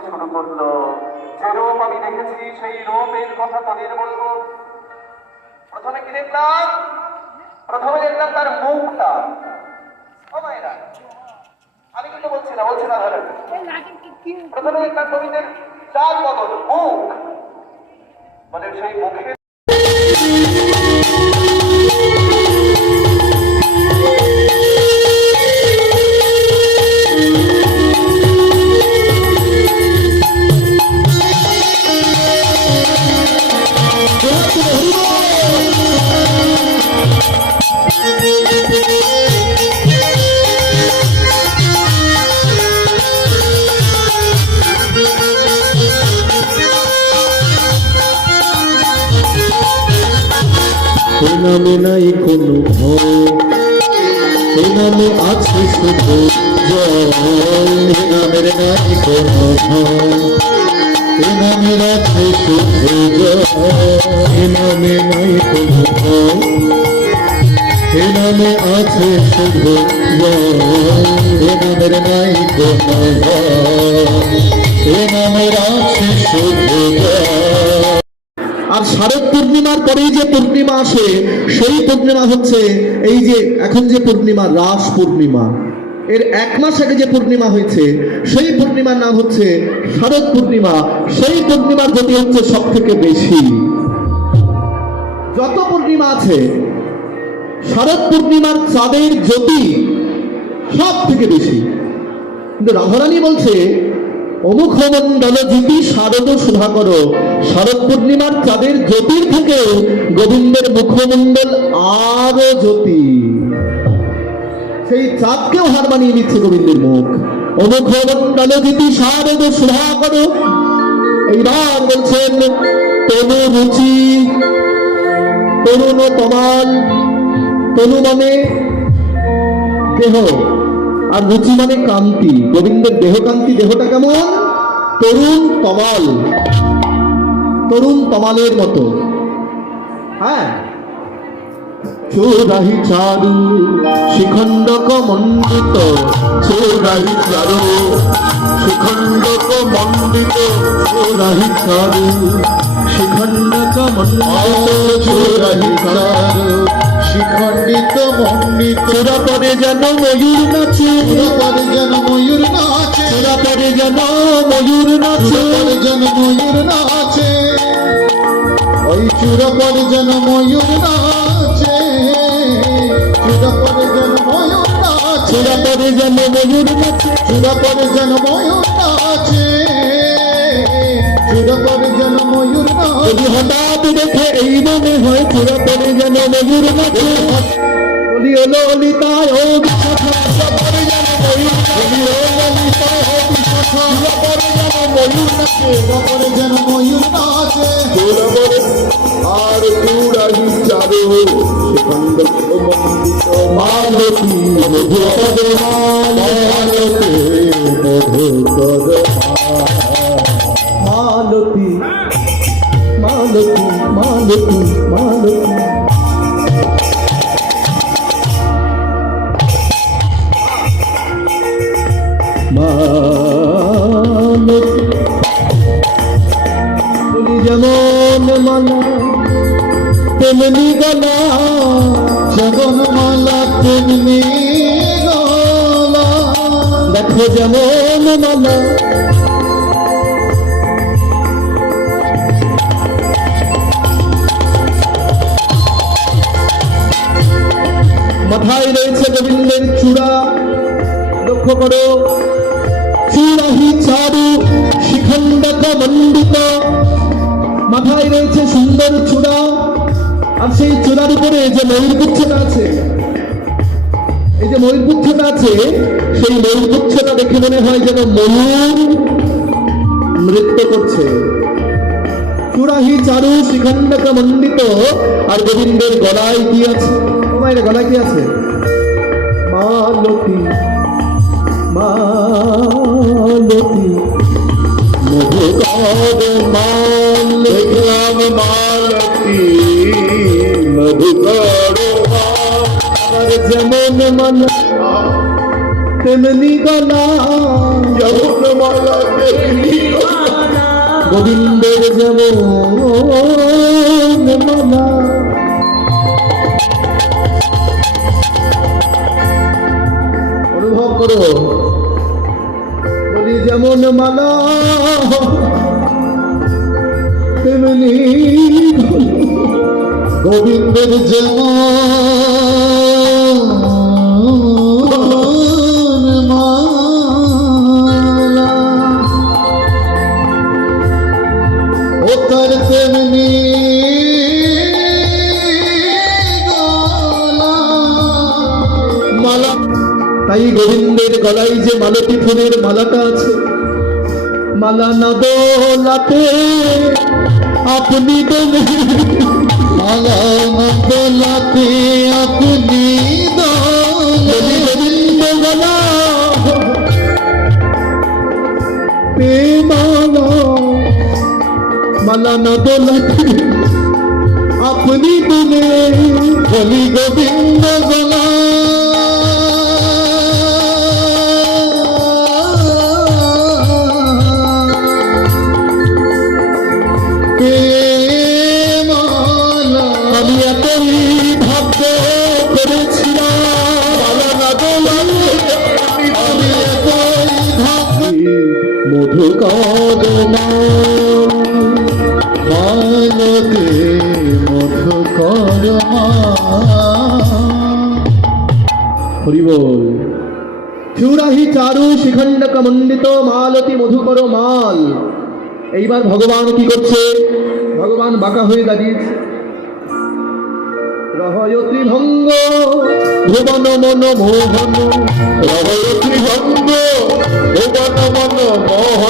কথা শুরু করল, যে রূপ আমি দেখেছি, সেই রূপের কথা তোদের বলব? প্রথমে কি দেখলাম? প্রথমে দেখলাম তার মুখটা। আমি কিন্তু বলছি না বলছি না ধরেন প্রথমে দেখলাম কবিদের চার বদল মুখ। মানে সেই মুখের এ নামে নাই কোনো ভয়। এ নামে আছে শুধু জয়। এ নামের নাই কোনো ভয়। এ নামের আছে শুধু জয়। নামে নাই কোনো ভয়। নামে আছে শুধু জয়। নামের নাই কোনো ভয়। এ নামের আছে শুধু জয়। আর শারদ পূর্ণিমার পরেই যে পূর্ণিমা আসে, সেই পূর্ণিমা হচ্ছে এই যে এখন যে পূর্ণিমা, রাস পূর্ণিমা। এর এক মাস আগে যে পূর্ণিমা হয়েছে, সেই পূর্ণিমার নাম হচ্ছে শারদ পূর্ণিমা। সেই পূর্ণিমার জ্যোতি হচ্ছে সব থেকে বেশি। যত পূর্ণিমা আছে, শারদ পূর্ণিমার চাঁদের জ্যোতি সব থেকে বেশি। কিন্তু রাধারানী বলছে অমুখ মণ্ডল জ্যোতি শারদ সুধাকর। শারদ পূর্ণিমার চাঁদের জ্যোতির থেকেও গোবিন্দের মুখমণ্ডল আরও জ্যোতি। সেই চাঁদকেও হার মানিয়ে নিচ্ছে গোবিন্দের মুখ। অমুখ মণ্ডল জ্যোতি শারদ সুধাকর। এইবার বলছেন, তনু রুচি তরুণ তমাল, তনু মানে দেহ আর রুচি মানে কান্তি গোবিন্দের দেহ কান্তি দেহটা কেমন? তরুণ তমাল। তরুণ তমালের মতো। হ্যাঁ? চৌরাহি চারু শিখণ্ডক মণ্ডিত চৌরাহি চারু। শিখণ্ডক মণ্ডিত চোরাহি চারু শিখণ্ডক মণ্ডিত চোরাহি চারু শিখণ্ডিত মণ্ডিত চোরা পরে যেন ময়ূর নাচে। পরে যেন ময়ূর নাচে। চোরা পরে যেন ময়ূর নাচে পরে যেন ময়ূর নাচে ওই চূড়া পরে যেন ময়ূর নাচে চূড়া পরে নাচে চূড়া পরে যেন ময়ূর নাচে চূড়া পরে যেন ময়ূর নাচে চূড়া পরে যেন ময়ূর নাচে হঠাৎ দেখে এই মনে হয় চূড়া পরে যেন ময়ূর নাচে যেন ময়ূর নাচে পরে যেন ময়ূর নাচে আর চূড়াহি চারু মালতী মধুকর মালতী মধুকর মালতী মালতী মালতী মালতী। তেমনি গলা যেমন মালা তেমনি গলা দেখো যেমন মালা। মাথায় রয়েছে গোবিন্দের চূড়া। লক্ষ্য করো। চূড়াহি চারু শিখণ্ডক মণ্ডিত মাথায় রয়েছে সুন্দর চূড়া। আর সেই চূড়ার উপরে যে ময়ূরপুচ্ছটা আছে, এই যে ময়ূরপুচ্ছটা আছে, সেই ময়ূরপুচ্ছটা দেখে মনে হয় যেন ময়ূর নৃত্য করছে। চূড়াহি চারু শিখণ্ডক মণ্ডিত আর গোবিন্দের গলায় কি আছে? ও মায়ের গলায় কি আছে? মালতী মালতী মধুকর মাল দেখলাম মালতী মধুকর আর যেমন মালা তেমনি গলা যেমন মালা গোবিন্দের যেমন মালা অনুভব করো বলি যেমন মালা তেমনি। গোবিন্দের যেমন ও তার তেমনি মালা। তাই গোবিন্দের গলায় যে মালতী ফুলের মালাটা আছে, মালা না দোলাতে আপনি দোলে মন্দলাতে আপনি দোলা। মালা নদলাতে আপনি দিলে। বলি গোবিন্দ মালতে চারু শিখণ্ডক মণ্ডিত মালতি মধুকর মাল। এইবার ভগবান কি করছে? ভগবান বাঁকা হয়ে দাঁড়িয়েছে রহয়ত্রী ভঙ্গ ভুবন মন মোহন। রহয়ত্রী ভঙ্গ ভুবন মন মোহন।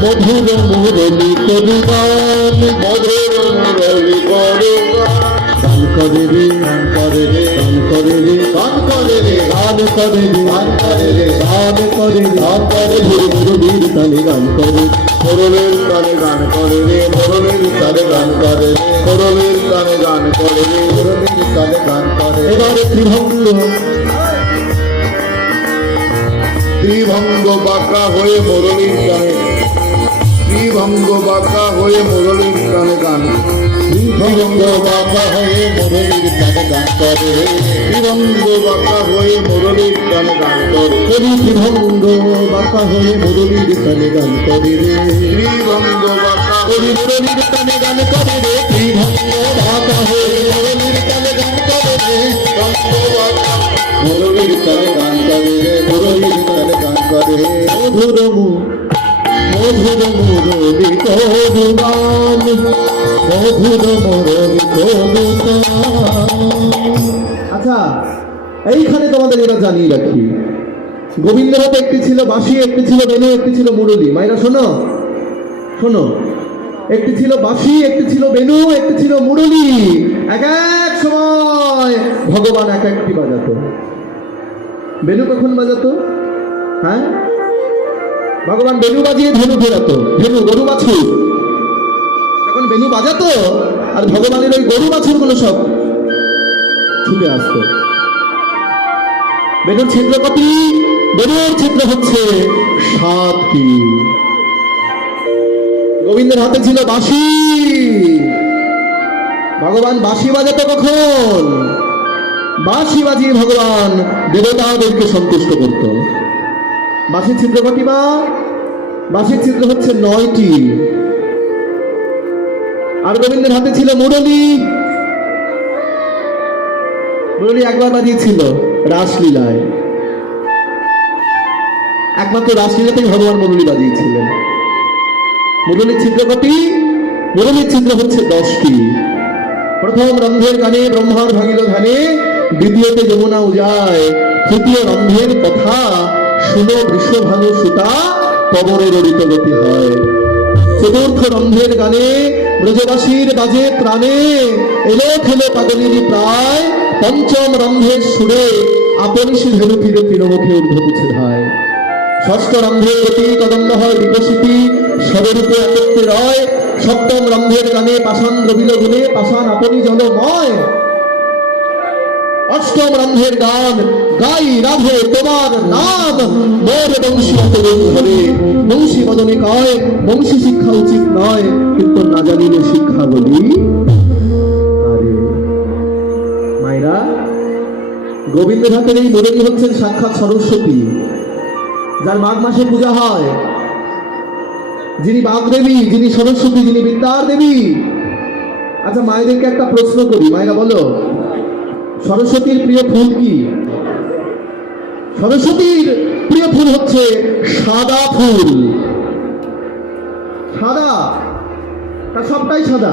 মধুর মুরলি করুণান মধুর মুরলি করুণান গান করে রে গান করে রে গান করে রে গান করে রে গান করে রে গান করে রে গান করে রে গান করে রে গান করে রে গান করে করলের তালে গান করে রে করলের তালে গান করে রে করলের তালে গান করে রে করলের তালে গান করে এবারে ত্রিভঙ্গ ত্রিভঙ্গ বাঁকা হয়ে মুরলির তালে বিভঙ্গ বাঁকা হয়ে মুরলীর প্রাণে গান। বিভঙ্গ বাঁকা হয়ে মুরলীর প্রাণে গান করে। বিভঙ্গ বাঁকা হয়ে মুরলীর প্রাণে গান করে। বিভঙ্গ বাঁকা হয়ে মুরলীর প্রাণে গান করে বিভঙ্গ বাঁকা হয়ে মুরলীর প্রাণে গান করে বিভঙ্গ বাঁকা হয়ে মুরলীর প্রাণে গান করে বিভঙ্গ বাঁকা মুরলীর প্রাণে গান করে মুরলীর প্রাণে গান করে মধুরমু মধুর মুরলি করু মধুর মুরলি আচ্ছা এইখানে তোমাদের এটা জানিয়ে রাখি। গোবিন্দের হাতে একটি ছিল বাঁশি, একটি ছিল বেনু একটি ছিল মুরলি। মায়েরা, শোনো শোনো। একটি ছিল বাঁশি, একটি ছিল বেনু একটি ছিল মুরলি। এক এক সময় ভগবান এক একটি বাজাতো। বেনু কখন বাজাতো? হ্যাঁ? ভগবান বেনু বাজিয়ে ধনু ফেরাতো ধনু, গরু বাছুর যখন বেনু বাজাতো, আর ভগবানের ওই গরু বাছুরগুলো সব ছুটে আসতো। বেনুর ছিদ্র কটি বেনুর ছিদ্র হচ্ছে সাতটি। গোবিন্দের হাতে ছিল বাঁশি। ভগবান বাঁশি বাজাতো কখন? বাঁশি বাজিয়ে ভগবান দেবতাদেরকে সন্তুষ্ট করত। বাঁশির ছিদ্র কটি বা বাঁশির ছিদ্র হচ্ছে নয়টি। আর গোবিন্দের হাতে ছিল মুরলী। মুরলী একবার বাজিয়েছিল রাসলীলায়। একমাত্র রাসলীলাতেই ভগবান মুরলী বাজিয়েছিলেন। মুরলীর ছিদ্র কটি? মুরলীর ছিদ্র হচ্ছে দশটি। প্রথম রন্ধের গানে ব্রহ্মার ভাগিল ধানে দ্বিতীয়তে যমুনা উজায়, তৃতীয় রন্ধের কথা শুনো বৃষভানু সুতা কবরে রড়িত গতি হয়। চতুর্থ রন্ধের গানে, ব্রজবাসীর বাজে প্রাণে, এলো খেলো পাগলিনী প্রায়, পঞ্চম রন্ধের সুরে, আপনি সে ধেনু ফিরে তৃণমুখে ঊর্ধ্বপুছে হয় ষষ্ঠ রন্ধের গতি কদম্ব হয় বিকশিতি সবরূপে একত্রে রয়। সপ্তম রন্ধের গানে পাষাণ দ্রবিল গুণে, পাষাণ আপনি জলময়। অষ্টম রন্ধের গান। গাই রাধে তোমার নাম। মোর বংশী অতরুণ ধরে। বংশী মদনে কয়, বংশী শিক্ষা উচিত নয়। কিন্তু না জানিলে শিক্ষা বলি। মায়েরা গোবিন্দ ঘাটের এই মুরলী হচ্ছেন সাক্ষাৎ সরস্বতী, যার মাঘ মাসে পূজা হয়। যিনি বাগদেবী যিনি সরস্বতী, যিনি বিদ্যার দেবী। আচ্ছা মায়েদেরকে একটা প্রশ্ন করি। মায়েরা বলো সরস্বতীর প্রিয় ফুল কি? সরস্বতীর প্রিয় ফুল হচ্ছে সাদা ফুল। সাদা? তার সবটাই সাদা।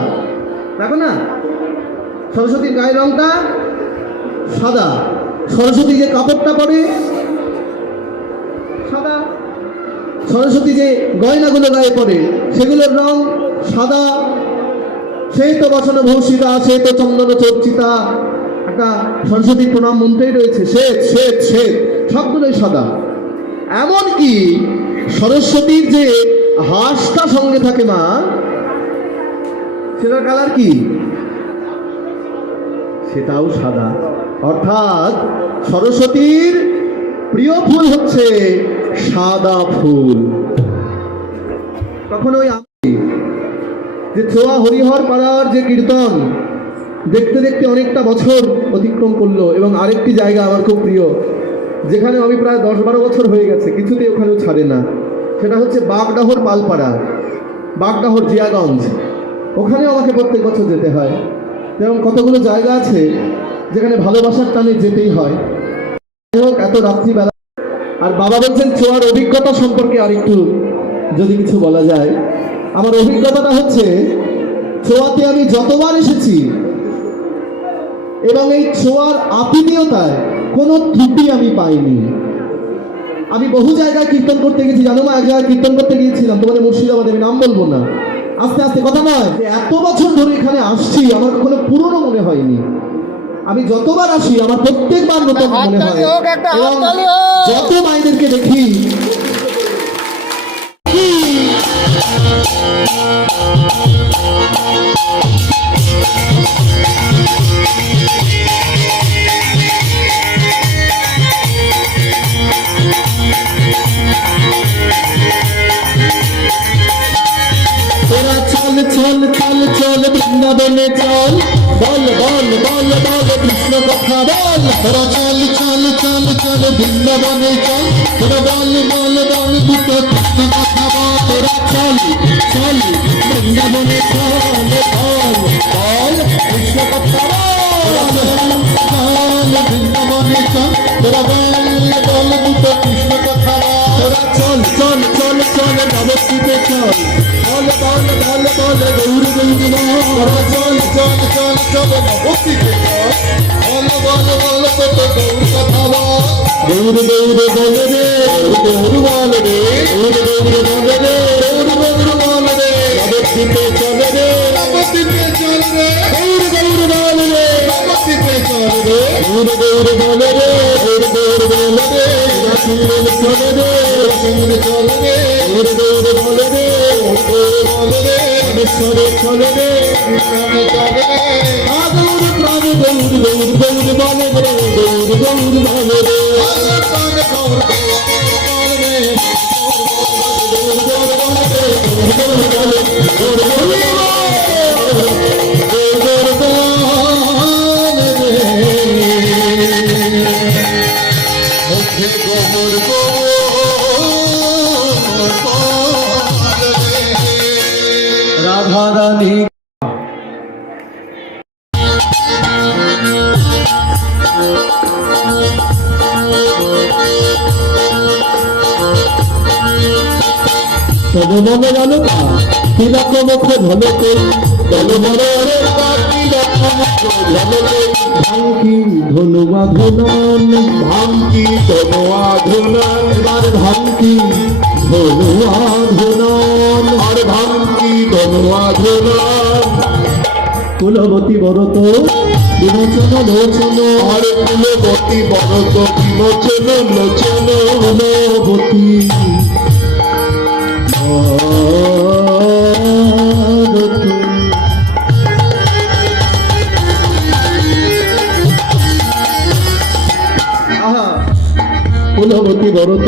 দেখো না? সরস্বতীর গায়ের রংটা সাদা। সরস্বতী যে কাপড়টা পরে, সাদা। সরস্বতী যে গয়নাগুলো গায়ে পরে, সেগুলোর রং সাদা। সেই তো বসন ভূষিতা সে তো চন্দন চর্চিতা একটা সরস্বতী প্রণাম মন্ত্রেই রয়েছে। শ্বেত শ্বেত শ্বেত, সবগুলোই সাদা। এমনকি সরস্বতীর যে হাঁসটা সঙ্গে থাকে মা, সেটার কালার কি? সেটাও সাদা। অর্থাৎ সরস্বতীর প্রিয় ফুল হচ্ছে সাদা ফুল। তখন ওই যে ছোয়া হরিহর পাড়ার যে কীর্তন দেখতে দেখতে অনেকটা বছর অতিক্রম করল এবং আরেকটি জায়গা আমার খুব প্রিয় যেখানে আমি প্রায় দশ বারো বছর হয়ে গেছে, কিছুতেই ওখানেও ছাড়ে না। সেটা হচ্ছে বাগডাহর পালপাড়া বাগডাহর জিয়াগঞ্জ। ওখানেও আমাকে প্রত্যেক বছর যেতে হয়। যেমন কতগুলো জায়গা আছে যেখানে ভালোবাসার টানে যেতেই হয়। হোক, এত রাত্রিবেলা। আর বাবা বলছেন, ছোঁয়ার অভিজ্ঞতা সম্পর্কে আরেকটু যদি কিছু বলা যায়। আমার অভিজ্ঞতাটা হচ্ছে, ছোঁয়াতে আমি যতবার এসেছি এবং এই ছোঁয়ার আত্মীয়তায় কোনো ত্রুটি আমি পাইনি। আমি বহু জায়গায় কীর্তন করতে গেছি জানো মা? এক জায়গায় কীর্তন করতে গিয়েছিলাম তোমাদের মুর্শিদাবাদে আমি নাম বলব না। আস্তে আস্তে কথা নয় যে এত বছর ধরে এখানে আসছি আমার কখনো পুরনো মনে হয়নি। আমি যতবার আসি আমার প্রত্যেকবার নতুন মনে হয়। যত মায়েদেরকে দেখি বল তোরা চল চল বৃন্দাবনে চল বল বল কৃষ্ণ কথা চল বৃন্দাবনে চল তোরা বল বল দুটো কৃষ্ণ কথা চল চল চল চল চল চল চল চল চল চল বল বল বল কত গৌর কথা বল গৌর গৌর বল রে গৌর বল রে গৌর গৌর বল রে গৌর গৌর বল রে নবদ্বীপে চল রে নবদ্বীপে চল রে গৌর গৌর বল রে নবদ্বীপে চল রে গৌর চলে রে রসুল চল আদৌর, প্রাণ, গৌর গৌর গৌর, বল রে, গৌর গৌর, বল রে। প্রাণ, গৌর গৌর, বল রে, গৌর গৌর, বল গৌর গৌর, বল রাধা রানী সদমন আলোকা তিলক মুখ অলঙ্কার তিলক মুখ ভাঙ্কি ধনু বাঁধনন ভাঙ্কি ভাঙ্কি ধনু আধনন আর ভাঙ্কি তনু আধুনান কুলবতী বরত, বিমোচন লোচন আর কুলবতী বরত, বিমোচন লোচন কুলবতী। কুলবতী বরত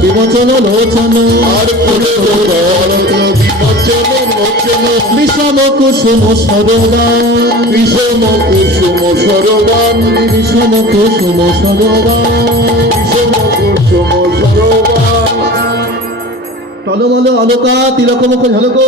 বিমোচন লোচন বিষম কুসুম সরবান বিষম কুসুম সরবান বিষম কুসুম সরদান বিষম কুসুম সরবান টলমল অলকা, তিলকমুখ ঝলক।